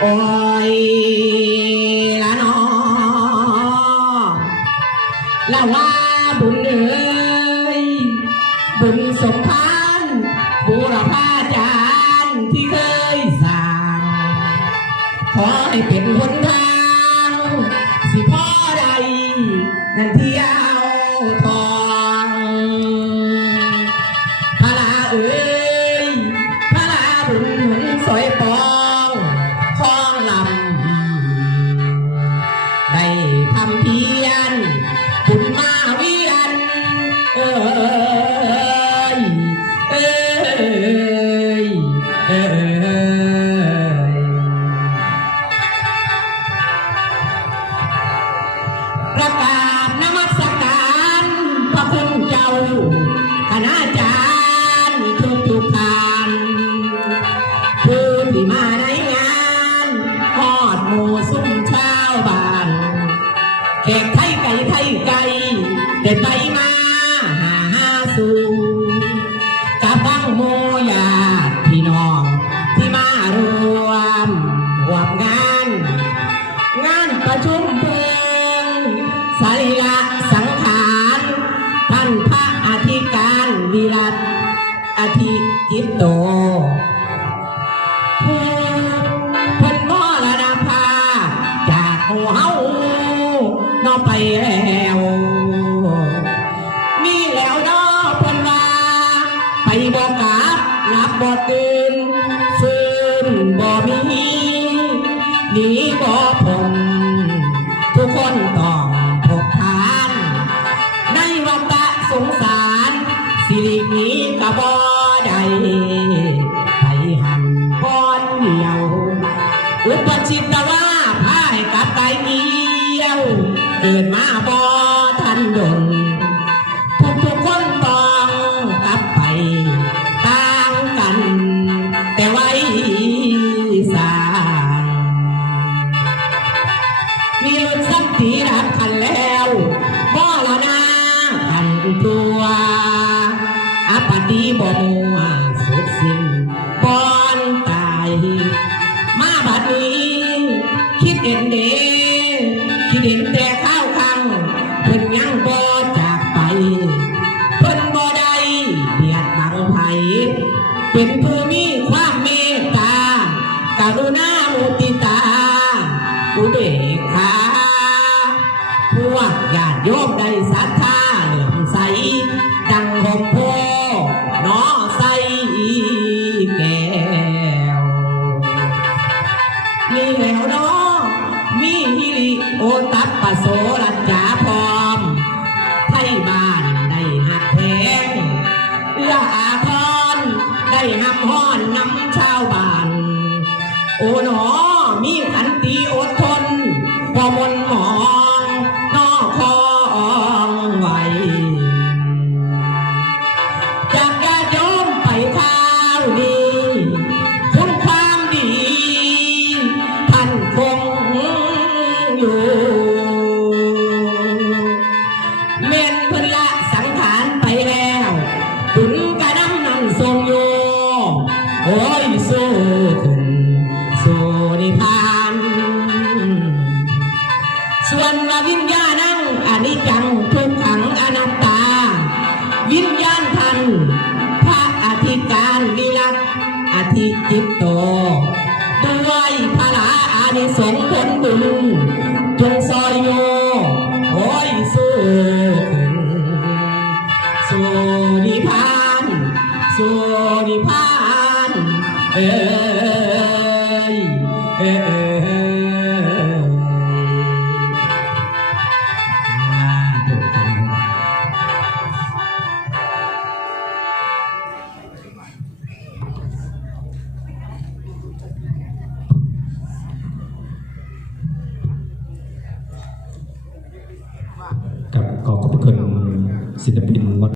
โอ้ยละนอละว่าบุญเอ้ยบุญสมพานบูรพาจารย์ที่เคยสร้างขอให้เป็นหนทาง สิพ่อใดนั่นที่า แขกไทยไก่ไทยไก่ได้ไปมา ไปแล้ว มีแล้วเนอเพิ่นว่าไปบอกกลับรับบ่ตื่น อปฏิบ่มัวสุดสิ้นปอนตาย มาบัดนี้ คิดเห็นเด้คิดเห็นแต่ข้าวคังเพิ่นยังบ่จากไป เพิ่นบ่ได้เบียดบังไผเป็นผู้มีความเมตตากรุณามุติตาอุเบกขาพวกญาติโยมได้ศรัทธา มีแล้วเนาะมีฮิริโอตัปปะโสรัจจาพร้อมไทยบ้านได้หักแพงเอื้ออาทรได้นำห้อนนำชาวบ้าน โอ้หนอมีขันตีอดทนพอมนหมอ ส่วนว่าวิญญาณังอนิจจังทุกขังอนัตตา วิญญาณทัน พระอธิการวิรัตอธิจิตโตด้วยพระลาอานิสงส์ผลบุญจงซอยโยโอยสู้ขึ้นสู่นิพพานสู่นิพพานเอ้ย sitä pitää